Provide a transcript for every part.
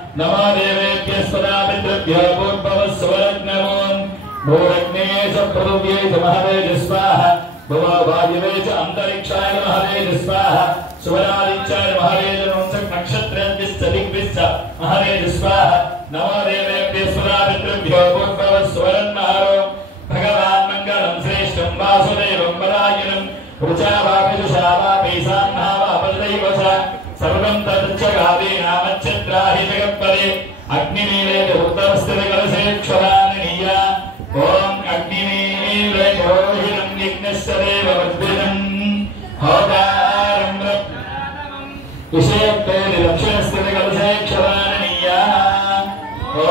नमो देवेभ्यः सदा पितृभ्यो पूर्ववस्वरग्नमो भूरग्ने च पृथिव्यै च महते स्वाहा भुवो वायुवे च अन्तरिक्षाय महते स्वाहा सुवरादित्याय महते च नक्षत्रेभ्यश्च दिग्भ्यश्च महते स्वाहा नमो देवेभ्यः सदा पितृभ्यो पूर्ववस्वरग्नमो भगवान् मङ्गलं श्रेष्ठं वासुदेवं परायणं रुचावापिजुषावापि सान्नावापदैव च सर्वं तच्चगादे नामच्छत्राहि जगत्पदे अग्निनीले उत्तरस्थितकलशेक्षराणीया ॐ अग्निनीले रोहिणं यज्ञस्य देववर्धिनं होतारं विषयत्ते दक्षिणस्थितकलशेक्षराणीया ॐ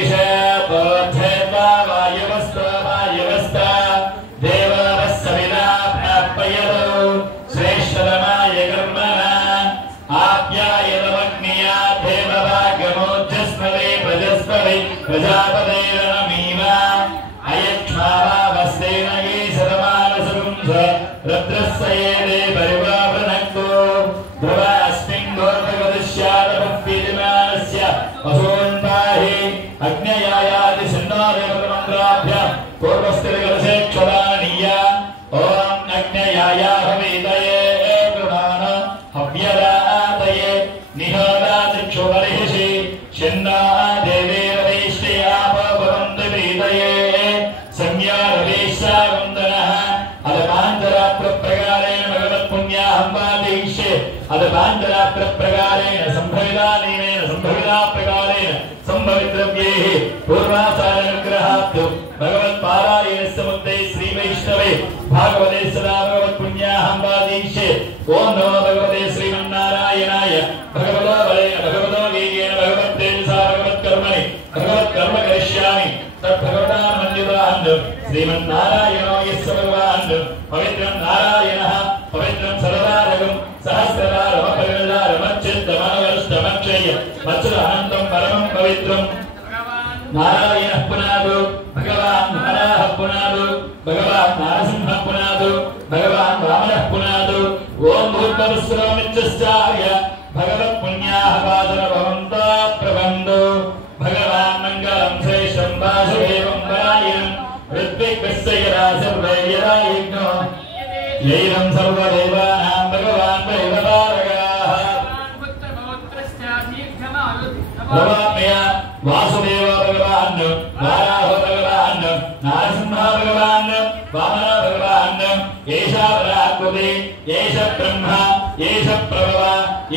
ईशापोद्धेता वायवस्ता देववस्सविदा प्रापयतु श्रेष्ठतमाय कर्मणा आप्यायतमग्निया देववागमोज्जस्मवे प्रजस्मवे प्रजापतेरनमीवा अयक्ष्मावावस्तेन ये शतमानसुंस रुद्रस्येदे परिवावृणक्तो ध्रुवास्मिन् गोर्भगदस्यादपप्पीतिमानस्य वसून् पाहि अग्नयायाति सिन्नादेवतमन्त्राभ्यां पूर्वस्थितकलशेक्षराणीया ॐ अग्नयाया हवितये गृहाण हव्यरातये निहोदातिक्षुबलिषि शिन्ना देवेरवैष्टे आपो भवन्तु प्रीतये संज्ञारवेशा वन्दनः अदपान्तरात्रप्रकारेण भगवत्पुण्याहं वादिष्ये अदपान्तरात्रप्रकारेण सम्भविदानेन सम्भविदाप्रकारेण सम्भविद्रव्यैः पूर्वाचारनुग्रहात् भगवत्पारायणस्य मुक्ते श्रीवैष्णवे भागवते सदा भगवत्पुण्याहं वादिष्ये ॐ नमो भगवते श्रीमन्नारायणाय भगवतो बलेन भगवतो वीर्येण भगवत्तेजसा भगवत्कर्मणि भगवत्कर्म करिष्यामि तद्भगवतान् मन्युतान् श्रीमन्नारायणो यस्य भगवान् पवित्रं नारायणः पवित्रं सर्वदारकं सहस्रदारमपरिणदारमच्चित्तमनवरुष्टमक्षय्य मत्सरानन्दं परमं पवित्रं नारायणः पुनादो भगवान् नारायणः पुनादो भगवान् नारसिंहः पुनादो भगवान् वामनः पुनादो ॐ भूतवस्त्रमिच्छार्य भगवत्पुण्याः पादरभवन्ता प्रबन्धो भगवान् मङ्गलं श्रेष्ठं वासुदेवं परायणं ऋत्विक्कस्य सर्वैर्यदा यज्ञो यैनं सर्वदेवानां भगवान् वैभवारगाः भवाम्य वासुदेव भगवान् वाराहो भगवान् नारसिंह भगवान् वामन भगवान् एषा पराकृति एष ब्रह्मा एष प्रभव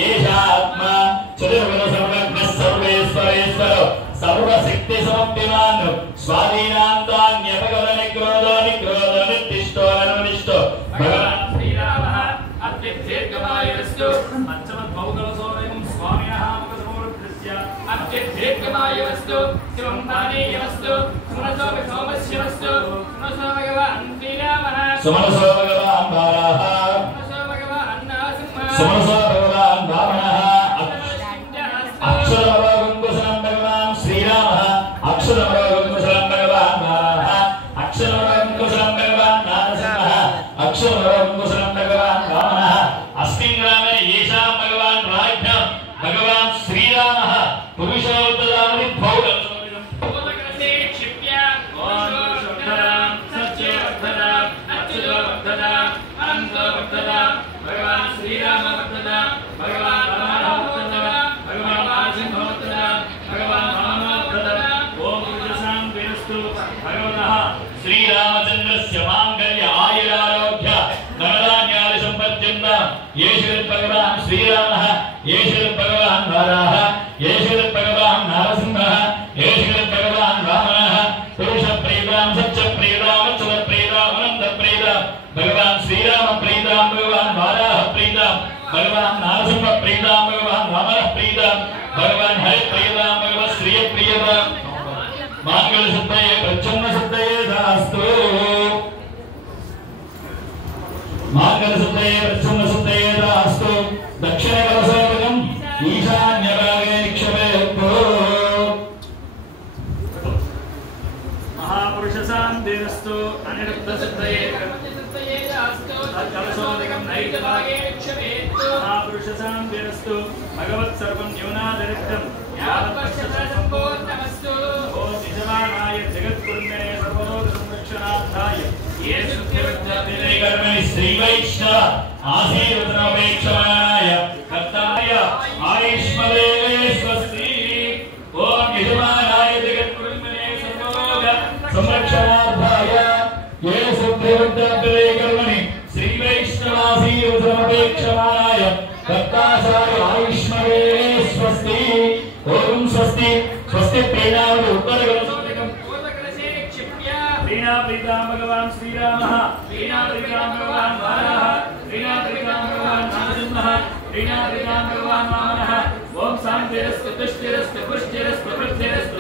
एष आत्मा चतुर्गुण सर्वज्ञः सर्वेश्वरेश्वरो सर्वशक्तिसमप्तिमान् स्वाधीनान्तान्यपगतनिग्रोधो निर्दिष्टो भगवान् श्रीरामः अत्यदीर्घमायुरस्तु पञ्चमद्भौगलसोऽयं स्वामिनः मुखसमृद्धस्य अत्यदीर्घमायुरस्तु शिवं दानेयमस्तु सुमनसो सोमस्यमस्तु सुमनसो भगवान् श्रीरामः सुमनसो भगवान् वाराः सुमनसो भगवान् नारसिंहः सुमनसो भगवान् वामनः अक्षरमरोगङ्कुशलं भगवान् श्रीरामः अक्षरमरोगङ्कुशलं भगवान् वाराः अक्षरमरोगङ्कुशलं भगवान् नारसिंहः अक्षरमरोगङ्कुशलं भगवान् वामनः अस्मिन् ग्रामे येषां भगवान् राज्ञं भगवान् श्रीरामः पुरुषोत्तरामि भौगं भूतकलशे क्षिप्य ओषोद्धरां सच्चेवर्धनां अच्युतवर्धनां अनन्तवर्धनां भगवान् श्रीरामवर्धनां भगवान् रामवर्धनां भगवान् नारसिंहवर्धनां भगवान् वामनवर्धनां ॐ पुरुषां विरस्तु भगवतः श्रीरामचन्द्रस्य माङ्गल्य आयुरारोग्य धनधान्यादि सम्पद्यन्त येषु भगवान् श्रीरामः येषु भगवान् वाराः येषु भगवान् नारसिंहः येषु भगवान् वामनः पुरुषप्रीतां सत्यप्रीतां अच्युतप्रीतां अनन्तप्रीतां भगवान् श्रीरामप्रीतां भगवान् वाराः प्रीतां भगवान् नारसिंहप्रीतां भगवान् वामनः प्रीतां भगवान् हरिप्रीतां भगवत् श्रियप्रियतां माङ्गल्यसिद्धये प्रच्छन्नसिद्धये दास्तु माङ्गल्यसिद्धये प्रच्छन्नसिद्धये दास्तु दक्षिणकलशोदकम् ईशान्यभागे निक्षेपयतु महापुरुषशान्तिरस्तु अनिरुद्धसिद्धये दास्तु तत्कलशोदकं नैकभागे निक्षेपयतु महापुरुषशान्तिरस्तु भगवत् सर्वं न्यूनादरिक्तं वैष्णव आशीर्वदनोपेक्षमाय कर्ताय आयुष्मदे स्वस्ति। ओम यजमानाय जगत्पुरुषमने सर्वलोक संरक्षणार्थाय ये सुब्रह्मण्ये कर्मणि श्री वैष्णवासीर्वदनोपेक्षमाय कर्ताय आयुष्मदे स्वस्ति। ओम स्वस्ति स्वस्ति प्रेणावतु उत्तरगणसोदकं पूर्वकलशे क्षिप्य प्रीणाप्रीतां भगवान् श्रीरामः प्रीणाप्रीतां भगवान् वाराः प्रीणाप्रीतां भगवान् नरसिंहः प्रीणाप्रीतां भगवान् वामनः। ओम शान्तिरस्तु तुष्टिरस्तु पुष्टिरस्तु वृद्धिरस्तु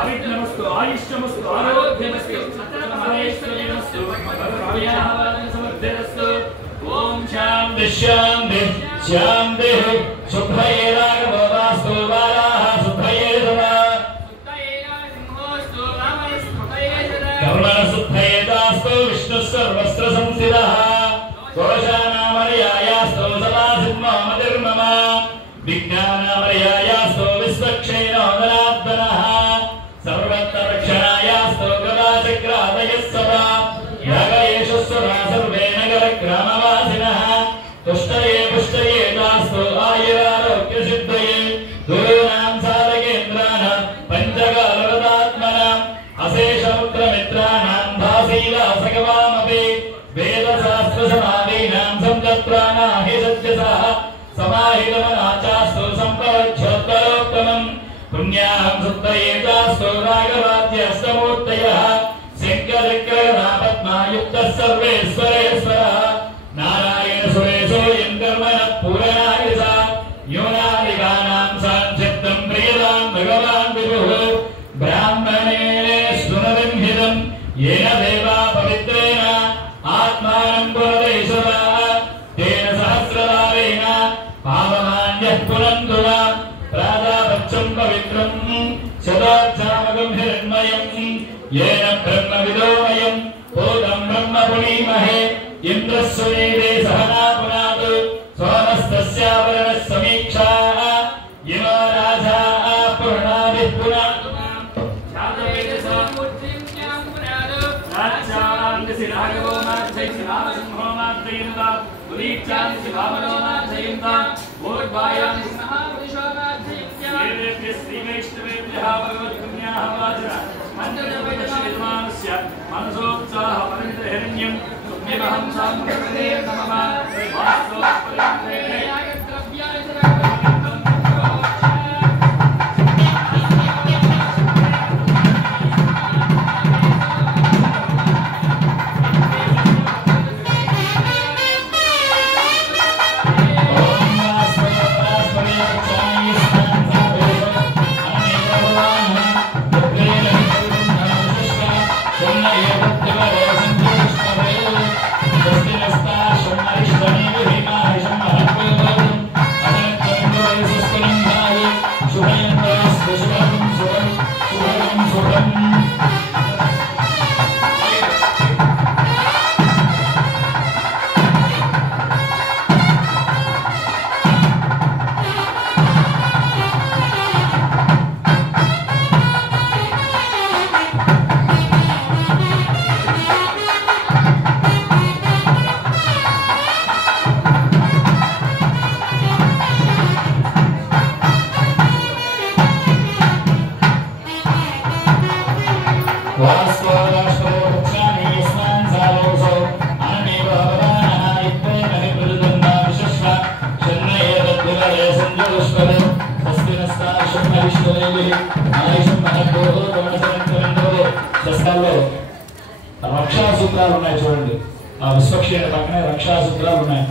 अविघ्नमस्तु आयुष्यमस्तु आरोग्यमस्तु सततमैश्वर्यमस्तु भगवद्भव्याहवादनसमृद्धिरस्तु। ओम शान्ति शान्ति शान्ति शुभये राघवोऽस्तु वाराः शुभये सदा कर्मणसुद्धये दास्तु विष्णुः सर्वस्त्र संस्थितः दोषानामर्यायास्तु सदा सिंहमतिर्मम विज्ञानामर्यायास्तु विश्वक्षेणो धनात्मनः सर्वत्र रक्षणायास्तु गदाचक्रादयः सदा यागयेषु सदा सर्वे नगरग्रामवासिनः तुष्टये पुष्टये दास्तु आयुरारोग्यसिद्धये गुरूणां साधकेन्द्राणां पञ्चकालवदात्मनाम् अशेषमुद्रमित्राणां भासीदासगवामपि वेदशास्त्रसमाधीनां संजत्राणाहि सत्यसः समाहितमनाचास्तु सम्पवच्छोत्तरोत्तमम् पुण्यां सुद्धये दास्तु राघवाद्यस्तमूर्तयः शङ्करचक्रगदापद्मायुक्तः सर्वेश्वरेश्वरः नारायण सुरेशोऽयं कर्मणः पूरणाय सा न्यूनाधिकानां साक्षिप्तं प्रियतां भगवान् विभुः ब्राह्मणेन सुनदं हितं येन देवा पवित्रेण आत्मानं पुरदेशवा तेन सहस्रदारेण पावमान्यः पुनन्तु प्रादापक्षं पवित्रं शताक्षामकं हिरण्मयं येन ब्रह्मविदोमयं भूतं ब्रह्म पुनीमहे इन्द्रस्वनीते सहना पुनात् सोमस्तस्यावरणः समीक्षा इमा राजा पूर्णाभिः पुनात् राघवो मार्जयन्ति रामसिंहो मार्जयन्ता पुरीक्षान्ति वामनो मार्जयन्ता ऊर्ध्वायान्ति महापुरुषो मार्जयन्त्या श्रीवैष्णवेभ्यः भगवत्पुण्याः वाचः मन्त्रजपयश्रीमानस्य मनसोत्साहपरितहिरण्यं सुम्यमहं साम्प्रते नमः రక్షా సూత్రాలు ఉన్నాయి చూడండి. ఆ విశ్వక్షేణ పక్కనే రక్షా సూత్రాలు ఉన్నాయి.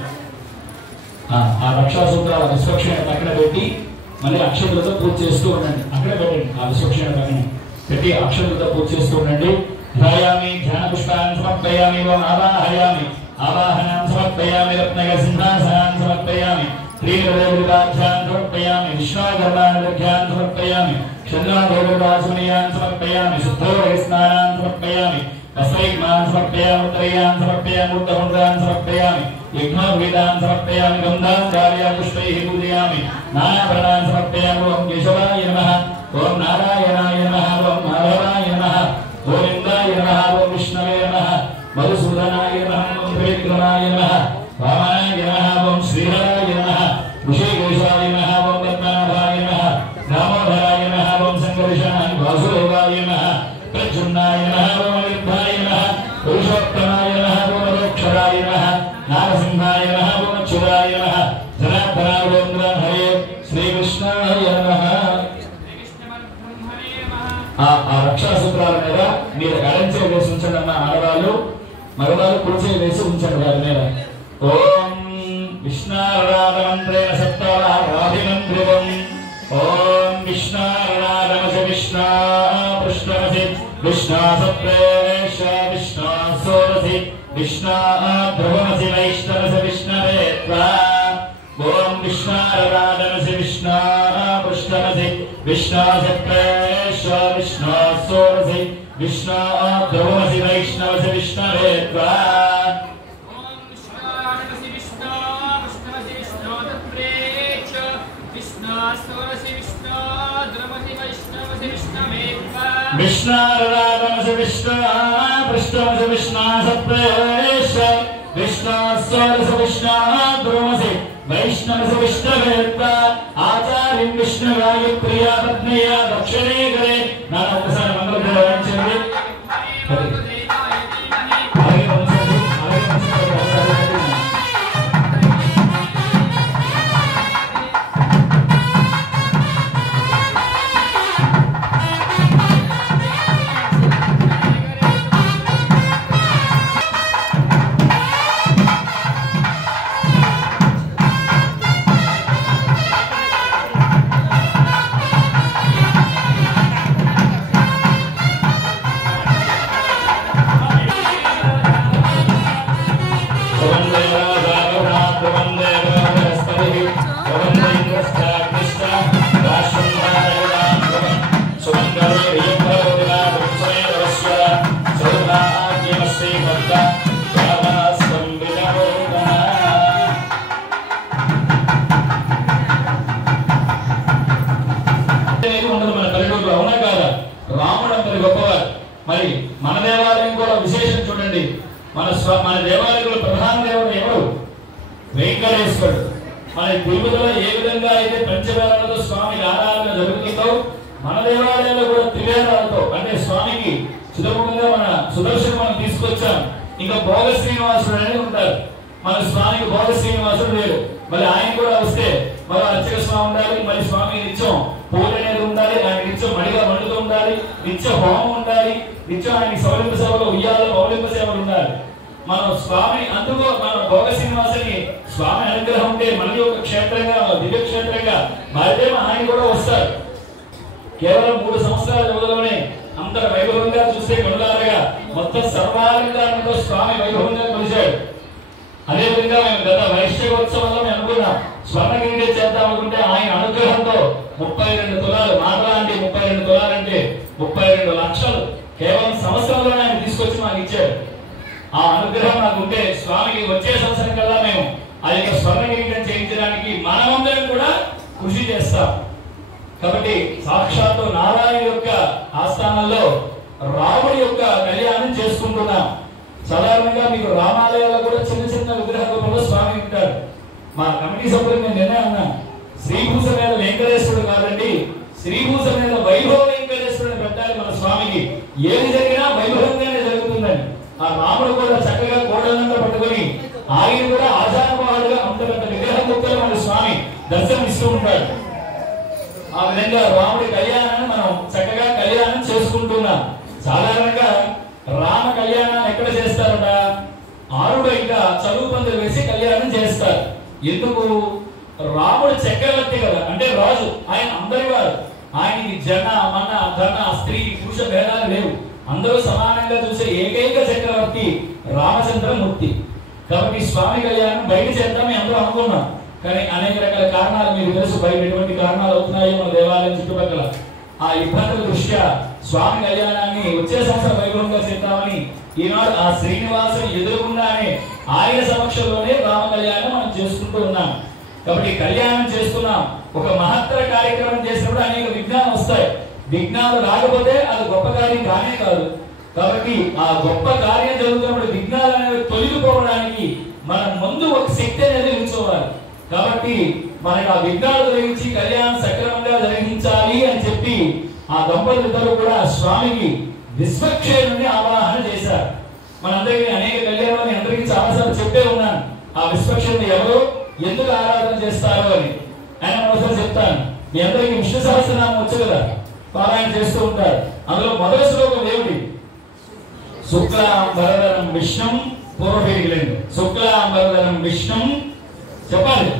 ఆ రక్షా సూత్రాల విశ్వక్షేణ పక్కన పెట్టి మళ్ళీ అక్షతులతో పూజ చేస్తూ ఉండండి. అక్కడే పెట్టండి, ఆ విశ్వక్షేణ పక్కనే పెట్టి అక్షతులతో పూజ చేస్తూ ఉండండి. ధ్యాయామి ధ్యాన పుష్పాన్ని సమర్పయామి ఓం ఆవాహయామి ఆవాహనాన్ని సమర్పయామి రత్నగ సింహాసనాన్ని సమర్పయామి శ్రీదేవతాధ్యాన్ని సమర్పయామి విష్ణుగర్భాధ్యాన్ని సమర్పయామి చంద్రదేవతాసునియాన్ని సమర్పయామి శుద్ధోస్నానాన్ని సమర్పయామి వస్త్రైమాన్ సమర్పయామి ఉత్తరయాన్ సమర్పయామి ఉత్తముద్రాన్ సమర్పయామి యజ్ఞోపవీతాన్ సమర్పయామి గంధాచార్య పుష్పైః పూజయామి నానాభరణాన్ సమర్పయామి ఓం కేశవాయ నమః ఓం నారాయణాయ నమః ఓం మాధవాయ నమః ఓం ఇంద్రాయ నమః ఓం విష్ణవే నమః మధుసూదనాయ నమః ఓం త్రివిక్రమాయ నమః ప్రసన్నాయ నమః ఓం నిర్భాయ నమః పురుషోత్తమాయ నమః ఓం మోక్షరాయ నమః నారసింహాయ నమః ఓం అచ్యుతాయ నమః జనార్దనాయ హరే శ్రీకృష్ణాయ నమః. ఆ రక్షాసూత్రాల మీద మీరు గడంచే వేసి ఉంచండి అన్న ఆడవాళ్ళు, మగవాళ్ళు కుడిచే వేసి ఉంచండి వారి మీద. ఓం విష్ణారాధమంత్రేణ సప్తారాధిమంత్రివం ఓం విష్ణారాధమస విష్ణా పృష్ఠమసి విష్ణా సప్రేష విష్ణా సోరసి విష్ణా ధ్రువమసి వైష్ణవస విష్ణవే త్వా ఓం విష్ణారాధమసి విష్ణా పృష్ఠమసి విష్ణా సప్రేష విష్ణా సోరసి విష్ణా ధ్రువమసి వైష్ణవస విష్ణవే త్వా విష్ణారాధమసి విష్ణా పృష్ఠమసి విష్ణా సప్రేష విష్ణా సోరసి విష్ణా ధ్రువమసి వైష్ణవస విష్ణవే త్వా ఆచార్యం విష్ణువాయ ప్రియా పత్నియ దక్షిణే కరే. నాన్న ఒకసారి మంగళ వాయించండి. మరి మన దేవాలయం కూడా విశేషం చూడండి. మన దేవాలయంలో ప్రధాన దేవుడు ఎవరు? వెంకటేశ్వరుడు. మన తిరుపతిలో ఏ విధంగా అయితే పంచవేలాలతో స్వామికి ఆరాధన జరుగుతుందో మన దేవాలయంలో కూడా త్రివేలాలతో అంటే స్వామికి సులభంగా మన సుదర్శనం మనం తీసుకొచ్చాం. ఇంకా భోగ శ్రీనివాసుడు అనేది ఉంటారు. మన స్వామికి భోగ శ్రీనివాసుడు లేడు. మళ్ళీ ఆయన కూడా వస్తే మరో అర్చక స్వామి ఉండాలి. మళ్ళీ స్వామికి నిత్యం పూజ అనేది ఉండాలి. ఆయన నిత్యం మడిగా మండుతూ ఉండాలి. నిత్య హోమం ఉండాలి. నిత్యం ఆయన సౌలింప సేవలు ఉయ్యాలు మౌలింప సేవలు ఉండాలి. మన స్వామి అందుకో మన భోగ శ్రీనివాసుని స్వామి అనుగ్రహం ఉంటే మళ్ళీ ఒక క్షేత్రంగా దివ్య క్షేత్రంగా మారితే ఆయన కూడా వస్తారు. కేవలం 3 సంవత్సరాల వ్యవధిలోనే అంత వైభవంగా చూస్తే కొనలారగా మొత్తం సర్వాలంకారంతో స్వామి వైభవంగా కొలిచాడు. అదేవిధంగా మేము గత వైశ్యకోత్సవంలో మేము అనుకున్నాం స్వర్ణగిరి చేద్దాం అనుకుంటే ఆయన అనుగ్రహంతో 32 తులాలు మాటలాంటి 32 తులాలంటే 32 లక్షలు కేవలం సంవత్సరంలోనే ఆయన తీసుకొచ్చి మాకు ఇచ్చాడు. ఆ అనుగ్రహం నాకు ఉంటే స్వామికి వచ్చే సంవత్సరం కల్లా మేము ఆ యొక్క స్వర్ణగిరి చేయించడానికి మనమందరం కూడా కృషి చేస్తాం. కాబట్టి సాక్షాత్తు నారాయణ యొక్క ఆస్థానంలో రాముడి యొక్క కళ్యాణం చేసుకుంటున్నాం. సాధారణంగా మీకు రామాలయాల్లో కూడా చిన్న చిన్న విగ్రహ రూపంలో స్వామి ఉంటారు. మా కమిటీ సభ్యులు నేను నిన్నే అన్నాను, శ్రీభూష మీద వెంకటేశ్వరుడు కాదండి, శ్రీభూష మీద వైభవ వెంకటేశ్వరుడు పెట్టాలి. మన స్వామికి ఏది జరిగినా వైభవంగానే జరుగుతుందని. ఆ రాముడు కూడా చక్కగా కోడలంతా పట్టుకొని ఆయన కూడా ఆచారవాడుగా అంతకంత విగ్రహం ముక్కలు మన స్వామి దర్శనం ఇస్తూ ఉంటాడు. ఆ విధంగా రాముడి కళ్యాణాన్ని మనం చక్కగా కళ్యాణం చేసుకుంటున్నాం. సాధారణంగా రామ కళ్యాణాన్ని ఎక్కడ చేస్తారట? ఆరుడు ఇంకా చదువు పందులు వేసి కళ్యాణం చేస్తారు. ఎందుకు? రాముడు చక్రవర్తి కదా, అంటే రాజు. ఆయన అందరి వారు. ఆయనకి జన మన ధన స్త్రీ పురుష భేదాలు లేవు. అందరూ సమానంగా చూసే ఏకైక చక్రవర్తి రామచంద్రమూర్తి. కాబట్టి స్వామి కళ్యాణం బయట చేద్దామని అందరూ అనుకున్నాం. కానీ అనేక రకాల కారణాలు మీకు తెలుసు, బయట ఎటువంటి కారణాలు అవుతున్నాయో మన దేవాలయం చుట్టుపక్కల. ఆ ఇబ్బందుల దృష్ట్యా స్వామి కళ్యాణాన్ని వచ్చే సంవత్సరం వైభవంగా చేద్దామని ఈనాడు ఆ శ్రీనివాసుని ఎదురుకుండానే ఆయన సమక్షంలోనే రామ కళ్యాణం మనం చేసుకుంటూ ఉన్నాం. కాబట్టి కళ్యాణం చేస్తున్నాం. ఒక మహత్తర కార్యక్రమం చేసినప్పుడు అనేక విఘ్నాలు వస్తాయి. విఘ్నాలు రాకపోతే అది గొప్ప కార్యం కానే కాదు. కాబట్టి ఆ గొప్ప కార్యం జరుగుతున్నప్పుడు విఘ్నాలు అనేవి తొలగిపోవడానికి మనం ముందు ఒక శక్తి అనేది ఉంచుకోవాలి. కాబట్టి మనకి ఆ విఘ్నాలు తొలగించి కళ్యాణం సక్రమంగా జరిగించాలి అని చెప్పి ఆ దంపతులిద్దరూ కూడా స్వామికి విశ్వక్షేణుని ఆవాహన చేశారు. మనందరికీ అనేక కళ్యాణాలు అందరికీ చాలాసార్లు చెప్పే ఉన్నాను. ఆ విశ్వక్షేణుని ఎవరు, ఎందుకు ఆరాధన చేస్తారు అని. ఆయన ఒకసారి చెప్తాను. మీ అందరికీ విష్ణు సహస్రనామం వచ్చు కదా, పారాయణ చేస్తూ ఉంటారు. అందులో మొదటి శ్లోకం ఏమిటి? శుక్లాంబరధరం విష్ణుం, పూర్వపీడికలండి. శుక్లాంబరధరం విష్ణుం చెప్పాలి.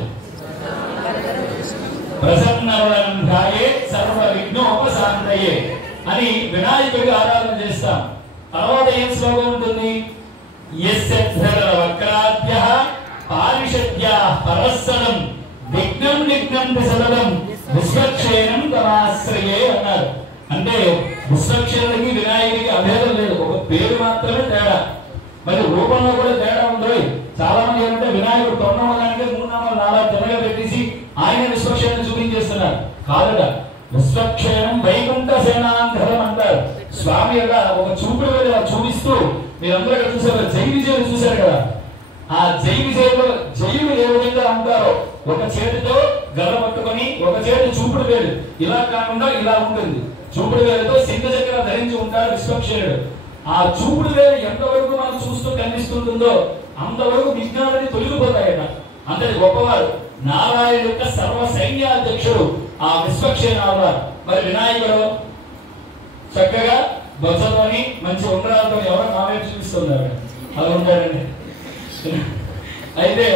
ప్రసన్నవదనం ధ్యాయే సర్వ విఘ్నోపశాంతయే అని వినాయకుడికి ఆరాధన చేస్తాం. తర్వాత ఏం శ్లోకం ఉంటుంది? యస్యధ్రవక్రాద్యః పారిషద్యాః పరస్సరం విఘ్నం విఘ్నం సదనం విశ్వక్షేణం తమాశ్రయే అన్నారు. అంటే విశ్వక్షేణుడికి వినాయకుడికి అభేదం లేదు, ఒక పేరు మాత్రమే తేడా. మరి రూపంలో కూడా తేడా ఉంది. చాలా మంది ఏంటంటే వినాయకుడు తొండమడానికి 3 నామాలు 4 తెరగా పెట్టేసి ఆయన విశ్వక్షేణం చూపించేస్తున్నారు. కాదట, విశ్వక్షేణం వైకుంఠ సేనాంధరం అంటారు. స్వామి యొక్క ఒక చూపుడు మీద చూపిస్తూ, మీరందరూ ఇక్కడ చూసారు, జై విజయులు చూశారు కదా. ఆ జై విజయులు జయులు ఏ విధంగా ఉంటారో, ఒక చేతితో గల పట్టుకొని ఒక చేతి చూపుడు వేలు, ఇలా కాకుండా ఇలా ఉంటుంది. చూపుడు వేలుతో సింధ చక్ర ధరించి ఉంటారు విశ్వక్షేణుడు. ఆ చూపుడు వేలు ఎంతవరకు మనం చూస్తూ కనిపిస్తుంటుందో అంతవరకు విజ్ఞానాన్ని తొలగిపోతాయట. అంతే గొప్పవారు. నారాయణ యొక్క సర్వ సైన్యాధ్యక్షుడు ఆ విశ్వక్షేణాలు. మరి వినాయకుడు చక్కగా బొజ్జతోని మంచి ఉంగరాలతో ఎవరో నామే చూపిస్తున్నారు, అలా ఉంటారండి. అయితే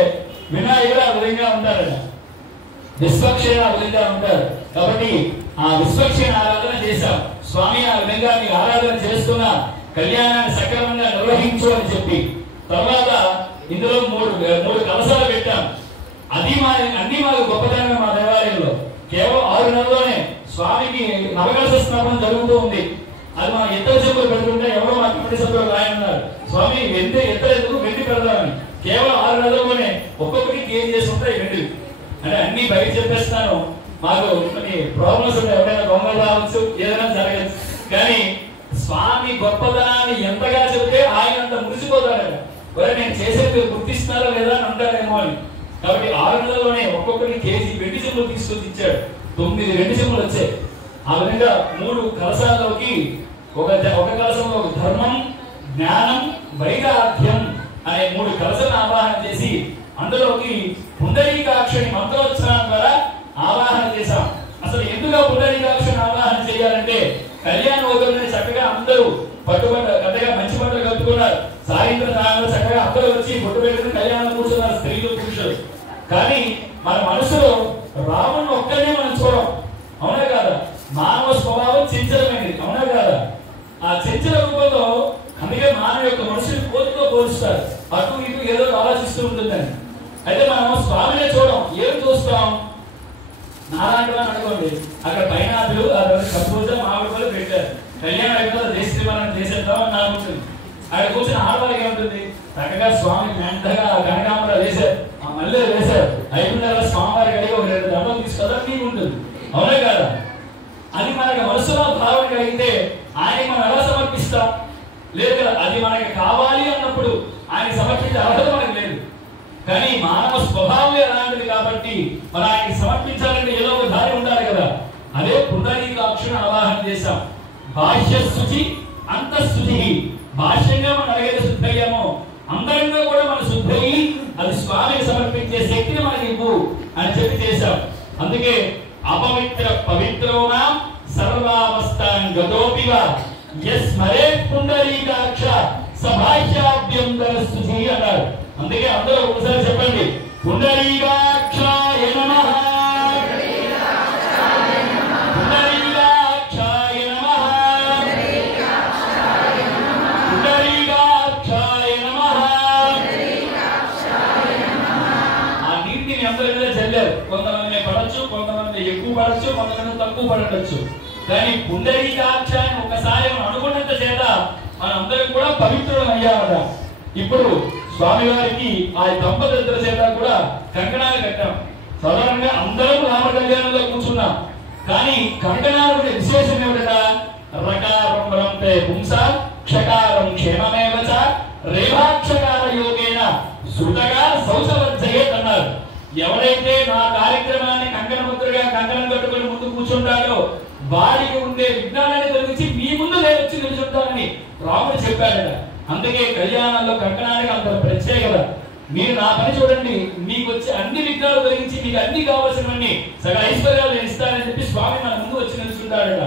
వినాయకుడు ఆ విధంగా ఉంటారట, విశ్వక్షేణ ఆ విధంగా ఉంటారు. కాబట్టి ఆ విశ్వక్షేణ ఆరాధన చేశాం. స్వామి ఆ విధంగా నీకు ఆరాధన చేస్తున్నా, కళ్యాణాన్ని సక్రమంగా నిర్వహించు అని చెప్పి. తర్వాత ఇందులో మూడు కలశాలు పెట్టాం. అది అన్ని మాకు గొప్పతనమే. మా దేవాలయంలో కేవలం 6 నెలల్లోనే స్వామికి నవకలశ స్నాపనం జరుగుతూ ఉంది. అది మా ఇతర చెప్పులు పెడుతుంటే ఎవరో మా కమిటీ సభ్యులు రాయన్నారు, స్వామి ఇతర ఎందుకు వెండి పెడదామని. కేవలం 6 నెలల్లోనే ఒక్కొక్కటి ఏం చేసి ఉంటాయి వెండి అంటే అన్ని బయట చెప్పేస్తాను. మాకు కొన్ని ప్రాబ్లమ్స్ ఉంటాయి, ఎవరైనా దొంగలు రావచ్చు, ఏదైనా జరగచ్చు. కానీ స్వామి గొప్పతనాన్ని ఎంతగా చెబితే ఆయన అంత మురిసిపోతాడట. నేను చేసేది గుర్తిస్తున్నారా లేదా అని అంటారేమో అని. కాబట్టి 6 నెలల్లోనే ఒక్కొక్కరికి కేజీ వెండి చెంబులు తీసుకొచ్చి ఇచ్చాడు. 9 వెండి చెంబులు వచ్చాయి. ఆ విధంగా 3 కలశాల్లోకి ఒక కలశంలో ధర్మం, జ్ఞానం, వైరాగ్యం అనే 3 కలశాలను ఆవాహన చేసి అందులోకి పుండరీకాక్షుని మంత్రోచ్చారణ ద్వారా ఆవాహన చేశాం. అసలు ఎందుకు పుండరీకాక్షుని ఆవాహన చేయాలంటే, కళ్యాణ వదులని చక్కగా అందరూ పట్టుబట్ట కట్టగా మంచి బట్టలు కట్టుకున్నారు. సాయంత్రం సాయంత్రం చక్కగా అందరూ వచ్చి బొట్టు పెట్టుకుని కళ్యాణం కూర్చున్నారు, స్త్రీలు పురుషులు. కానీ మన మనసులో రాముని ఒక్కనే మనం చూడం, అవునా కాదా? మానవ స్వభావం చంచలమైనది, అవునా కాదా? ఆ చంచల రూపంలో అందుకే మానవ యొక్క మనుషులు కోతితో పోలుస్తారు. అటు ఇటు ఏదో ఆలోచిస్తూ ఉంటుందని. అయితే మనం స్వామినే చూడం, ఏం చూస్తాం? నారాయణ అనుకోండి, అక్కడ పైనాథులు కర్పూజ మామిడి పెట్టారు. కళ్యాణం అయిపోతే దేశం చేసేద్దామని నాకు ఉంటుంది. అక్కడ కూర్చొని ఆడవాళ్ళకి ఏముంటుంది? చక్కగా స్వామి మెంటగా కనకాంబర వేశారు, ఆ మల్లె వేశారు, అయిపోయిన స్వామివారి కలిగి ఒక 2 దండలు తీసుకోదా మీకు ఉంటుంది, అవునా కాదా? అది మనకి మనసులో భావన కలిగితే ఆయన మనం ఎలా సమర్పిస్తాం? లేదు కదా. అది మనకి కావాలి అన్నప్పుడు ఆయన సమర్పించే అర్హత మనకు లేదు. కానీ మానవ స్వభావం అలాంటిది కాబట్టి మనం ఆయనకి సమర్పించాలంటే ఏదో ఒక దారి ఉండాలి కదా. అదే పుండరీకాక్షుని ఆవాహన చేశాం. బాహ్య శుచి, అంతఃశుచి. బాహ్యంగా మనం అడిగేది శుద్ధయ్యామో, అంతరంగా కూడా మన శుద్ధయి అది స్వామికి సమర్పించే శక్తిని మనకి ఇవ్వు అని చెప్పి చేశాం. అందుకే అపవిత్ర పవిత్రోనా సర్వావస్థాం గతోపివా యస్మరే పుండరీకాక్ష సభాష్యాభ్యంతర స్తుతి అన్నారు. అందుకే అందరూ ఒకసారి చెప్పండి, పుండరీకాక్షాయ నమః, పుండరీకాక్షాయ నమః, పుండరీకాక్షాయ నమః. ఆ నీటిని అందరూ చల్లారు. కొంతమంది పడచ్చు, కొంతమంది ఎక్కువ పడచ్చు, కొంతమంది తక్కువ పడవచ్చు. కానీ పుండరీకాక్షాన్ని ఒకసారి మనం అనుకున్నంత చేత మనందరం కూడా పవిత్రులం అయ్యామట. ఇప్పుడు స్వామివారికి ఆ దంపతులిద్దరి చేత కూడా కంకణాలు కట్టాం. సాధారణంగా అందరం రామ కళ్యాణంలో కూర్చున్నాం. కానీ కంకణాలు విశేషం ఏమిట? రకారం బ్రహ్మే పుంస క్షకారం క్షేమమేవచ రేవాక్షకార యోగేన శృతగా శౌచవజ్జయేత్ అన్నారు. ఎవరైతే నా కార్యక్రమాన్ని కంకణముద్రగా కంకణం కట్టుకుని ముందు కూర్చుంటాడో వారికి ఉండే విజ్ఞానాన్ని తొలగించి మీ ముందు నేను వచ్చి నిలుచుంటాను రాముడు చెప్పాడట. అందుకే కళ్యాణంలో కంకణానికి అంత ప్రత్యేకత. మీరు నా పని చూడండి, మీకు వచ్చే అన్ని విఘ్నాలు తొలగించి మీకు అన్ని కావాల్సినవన్నీ సగ ఐశ్వర్యాలు నేను ఇస్తానని చెప్పి స్వామి మన ముందు వచ్చి నిలుచుంటాడట.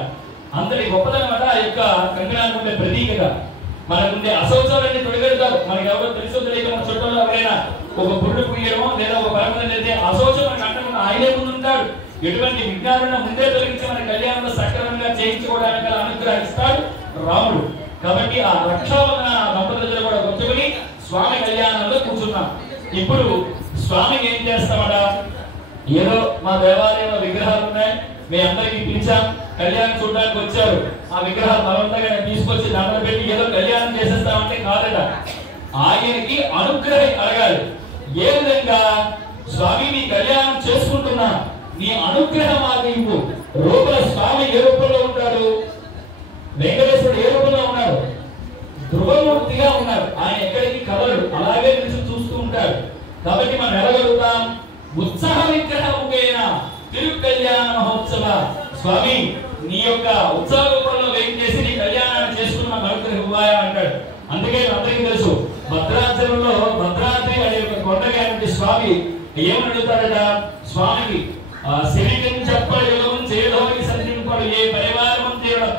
అంతటి గొప్పదనమాట ఆ యొక్క కంకణానికి ఉండే ప్రతీకగా. మనకుండే అశౌచాలన్నీ తొలగెడతారు. మనకి ఎవరో తెలుసో తెలియక మన చుట్టంలో ఎవరైనా ఒక పురుడు పూయడమో లేదా ఒక పరమతం అయితే అశౌచం మనకు అంటకుండా ఆయనే ముందు ఉంటాడు. ఎటువంటి విఘ్నాలను ముందే తొలగించి మన కళ్యాణంలో సక్రమంగా చేయించుకోవడానికి అలా అనుగ్రహిస్తాడు రాముడు. కాబట్టి ఆ రక్షాబంధన దంపతులు కూడా గుర్తుకుని స్వామి కళ్యాణంలో కూర్చున్నాం. ఇప్పుడు స్వామికి ఏం చేస్తామట, ఏదో మా దేవాలయంలో విగ్రహాలు ఉన్నాయి, మీ అందరికీ పిలిచాం, కళ్యాణం చూడడానికి వచ్చారు, ఆ విగ్రహాలు బలవంతంగా తీసుకొచ్చి దండలు పెట్టి ఏదో కళ్యాణం చేసేస్తామంటే కాదట. ఆయనకి అనుగ్రహం అడగాలి. ఏ విధంగా, స్వామి నీ కళ్యాణం చేసుకుంటున్నా, నీ అనుగ్రహం ఆగిపు. రూపల స్వామి ఏ రూపంలో ఉంటాడు, వెంకటేశ్వరుడు ఏ రూపంలో ఉన్నాడు, ధ్రువమూర్తిగా ఉన్నారు. ఆయన ఎక్కడికి కదలడు, అలాగే నిలిచి చూస్తూ ఉంటాడు. కాబట్టి మనం ఎలాగలుగుతాం, ఉత్సాహ విగ్రహముకైన తిరు కళ్యాణ మహోత్సవ స్వామి నీ యొక్క ఉత్సవ రూపంలో వేయించేసి నీ కళ్యాణాన్ని చేసుకున్న అనుగ్రహం అంటాడు. అందుకే అందరికీ తెలుసు, భద్రాచలంలో భద్రాద్రి అనే ఒక కొండగారి స్వామి ఏమని అడుగుతాడట, స్వామికి శరీరం చెప్పడం చేయడానికి సంధింపడు, ఏ పరివారం చేయడం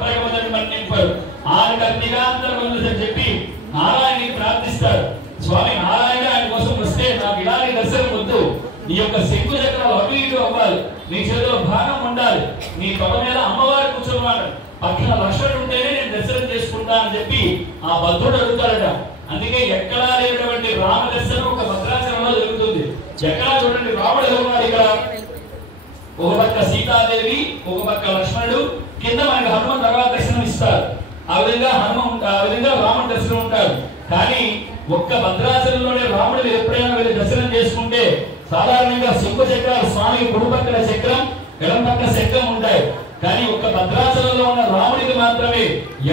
మన్నింపడు, ఆరు కర్ణిగాంతరం చెప్పి నారాయణని ప్రార్థిస్తాడు. స్వామి నారాయణ ఆయన కోసం వస్తే నాకు ఇలాంటి దర్శనం వద్దు, నీ యొక్క శంకు చక్రాలు అటు ఇటు అవ్వాలి, నీ చేతిలో భాగం ఉండాలి, నీ తొడ మీద అమ్మవారు కూర్చోవాలి, పక్కన లక్ష్మణుడు ఉంటేనే నేను దర్శనం చేసుకుంటా అని చెప్పి ఆ భద్రుడు అడుగుతాడట. అందుకే ఎక్కడా లేనటువంటి రామ దర్శనం ఒక భద్రాచలంలో జరుగుతుంది. ఎక్కడా చూడండి, రాముడు ఉన్నాడు ఇక్కడ, ఒక పక్క సీతాదేవి, ఒక పక్క లక్ష్మణుడు, కింద మనకి హనుమాన్ తర్వాత దర్శనం ఇస్తారు. ఆ విధంగా రాముడు దర్శనం ఉంటారు. కానీ ఒక్క భద్రాచలంలోనే రాముడు ఎప్పుడైనా వెళ్ళి దర్శనం చేసుకుంటే సాధారణంగా శంకు చక్రాలు స్వామికి కుడి పక్కన చక్రం, ఎడం పక్కన చక్రం ఉంటాయి. కానీ ఒక్క భద్రాచలంలో ఉన్న రాముడికి మాత్రమే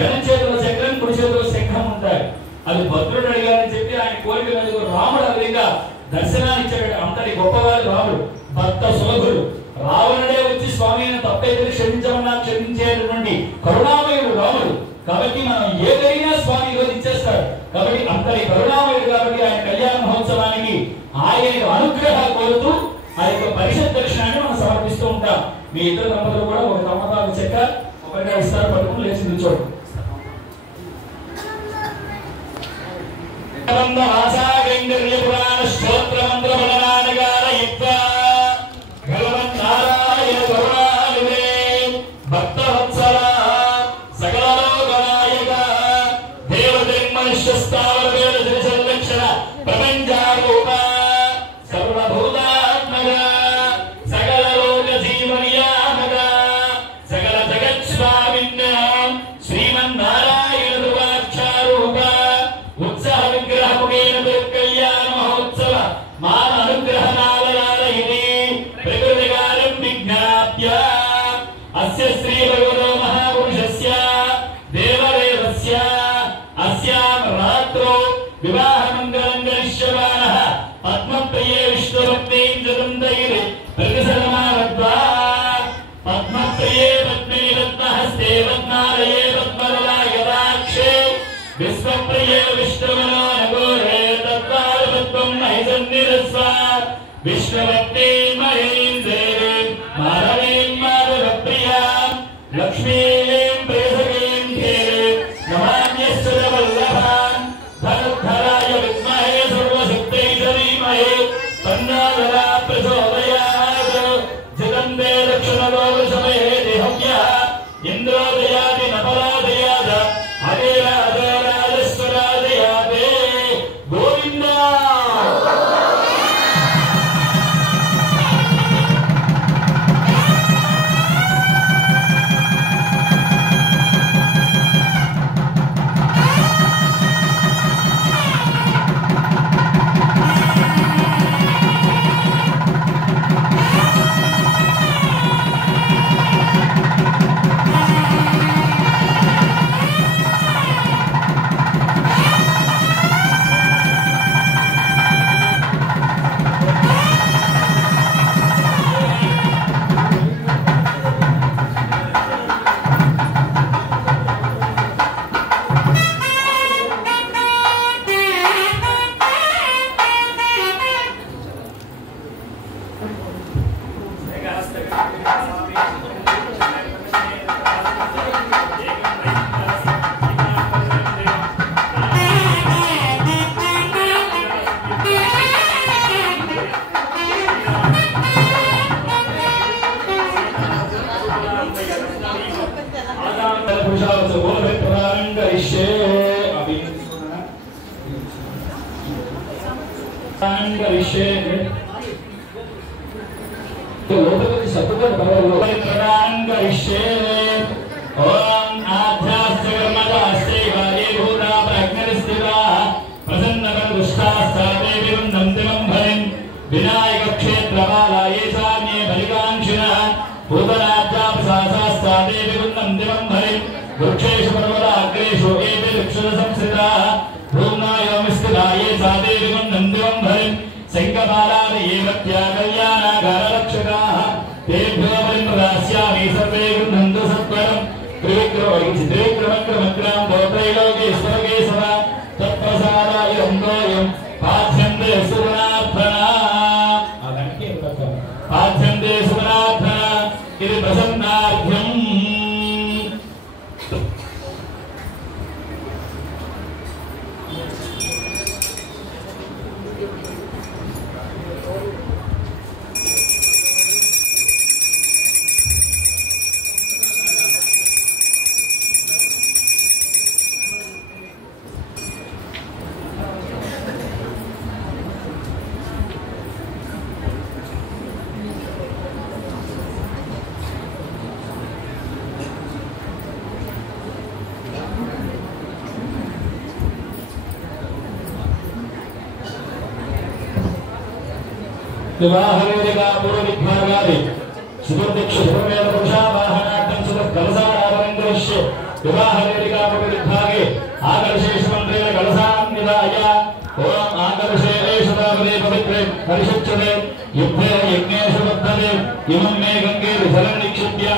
ఎడం చేతుల చక్రం, కుడి చేతుల చక్రం ఉంటాయి. అది భద్రుడు అడిగారని చెప్పి ఆయన కోరిక మీద రాముడు ఆ విధంగా దర్శనాన్ని ఇచ్చాడు. అంతటి గొప్పవాడు రాముడు, భక్త సులభుడు. రావణుడే వచ్చి స్వామిని తప్పైతే క్షమించమన్నా క్షమించేటటువంటి కరుణామయుడు రాముడు. కాబట్టి మనం ఏదైనా స్వామి ఈరోజు ఇచ్చేస్తాడు. కాబట్టి అంతటి కరుణామయుడు కాబట్టి ఆయన కళ్యాణ మహోత్సవానికి ఆయన అనుగ్రహాలు కోరుతూ ఆ యొక్క పరిషత్ దర్శనాన్ని మనం సమర్పిస్తూ ఉంటాం. మీ ఇద్దరు దంపతులు కూడా ఒక తమ్మతాకు చెక్క ఒకరిగా ఇస్తారు, పట్టుకుని లేచి నిల్చోండి. विष्णुवत्ते महेन्द्रें माधवीं माधवप्रियां लक्ष्मीं प्रेषकीं धीरें नमाम्यश्च वल्लभान् धनुर्धराय विद्महे सर्वशक्त्यै धीमहि तन्नो नमः प्रचोदयात् जगन्ते लक्ष्मणो वृषभे देहव्यः इन्द्रो दयाति न परादयात् अधीराजराजस्वराजयाते गोविन्दा विनायक क्षेत्र बालाये साम्ये बलिकांक्षिणः भूतराज्यापसासास्तादे विवृन्नं दिवं भरिं वृक्षेषु पर्वताग्रेषु एते वृक्षसंस्थिताः भूम्नायोमिस्थिताये सादे विवृन्नं दिवं भरिं शङ्खमालादये मत्या कल्याणागाररक्षकाः तेभ्यो परिप्रदास्यामि सर्वे गृह्णन्तु सत्वरं त्रिविक्रमक्रमक्रमग्रां दोत्रैलोके स्वर्गे सदा तत्प्रसादाय रङ्गोयं पाठ्यन्ते सुगुणार्थना पाठ्यन्ते सुगुणार्थना इति प्रसन्नार्थ्यम् विवाहवेदिका पूर्वविद्भागादि सुदुर्दिक्षुभूमेन पुरुषावाहनार्थं सुतः कलसारावरङ्गस्य विवाहवेदिका पूर्वविद्भागे आकर्षेषु मन्त्रेण कलसां निधाय ॐ आकर्षेषु तावदे पवित्रे परिषच्यते युद्धे यज्ञेषु वर्धते इमं मे गङ्गे विफलं निक्षिप्य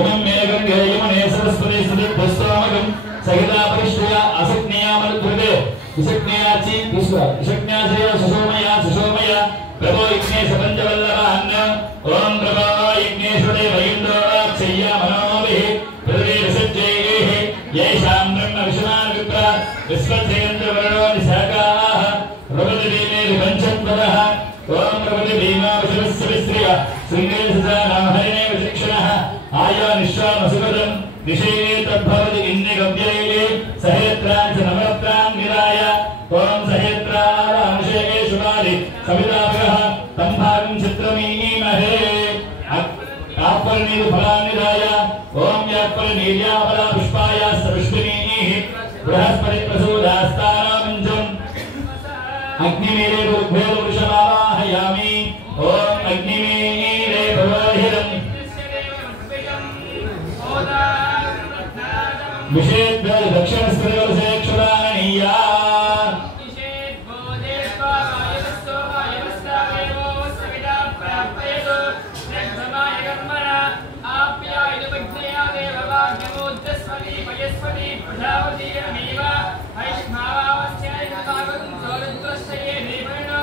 इमं मे गङ्गे यमुने सरस्वती सुदिभ्यस्त्वामकं सहिता परिष्टया असज्ञयामनुद्रुते विसज्ञयाचि विसज्ञाचय सुसोमया सुसोमया प्रभो यज्ञेश पंचवल्लभान् ओम प्रभो यज्ञेश्वरे वैन्द्रोक्षय्या मनोभिः पृथ्वी विसज्जैः येषां ब्रह्म विषमान् विप्र विश्वसेन्द्रवर्णो निशाकाः प्रभृतिभीमे विपञ्चत्वरः ओम प्रभृतिभीमा विश्वस्य विश्रिय शृङ्गे सजानां हरिणे विशिक्षणः आयो निश्वामसुगतं दिशेने तद्भवति इन्निगव्यैः सहेत्रान् च नवरत्रान् विराय ओम सहेत्रारांशेके शुभादि सविताभ्यः तम्भागं चित्रमीमहे आपरिणीति फलानिधाय ओम यात्परिणीर्यापला पुष्पाय सविष्णुनीः बृहस्पति प्रसूदास्तानामञ्जम् अग्निमीरे रुद्भेद वृषमावाहयामि ओम अग्निमीरे भवहिरम् विषेभ्य दक्षिणस्त्रिवर्षे क्षुराननीया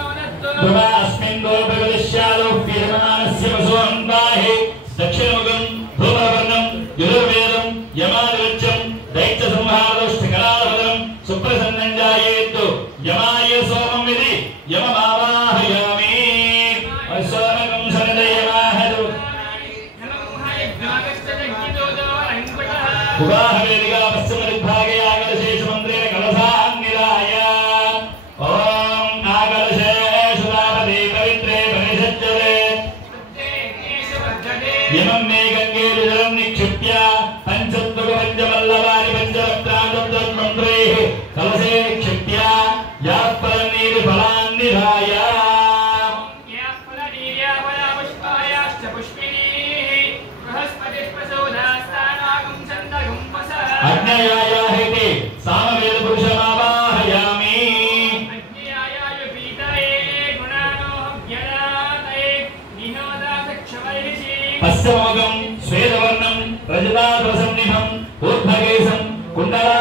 अस्मिन् दोर्भगदिश्यालो पीर्मानस्य वसोन्वाहे दक्षिणमुखं धूमवर्णं यजुर्वेदं यमादिवच्चं दैत्यसंहारदोष्टिकलावदं सुप्रसन्नं जायेत् यमाय सोमं इति यममावाहयामि सोमकं शरणयमाहतु विवाहवेदिका पश्चिमदिग्भागे आकर्षेषु मन्त्रेण कलसान् निधाय ओम आकर्षेषु तावदे पवित्रे परिषज्यते इमं मे गङ्गे जलं निक्षिप्य पञ्चत्वपञ्चवल्लभानि पञ्चरत्नानि कलशे निक्षिप्य याः फलनीति फलान् निधाय अग्नयायाहिति सामवेद पुरुषमावाहयामि अग्नयायाय पीतये गुणानोऽभ्यनातये निहोदासक्षवैषि पश्चिममुखं श्वेतवर्णं रजतासंनिभं ऊर्ध्वकेशं कुण्डला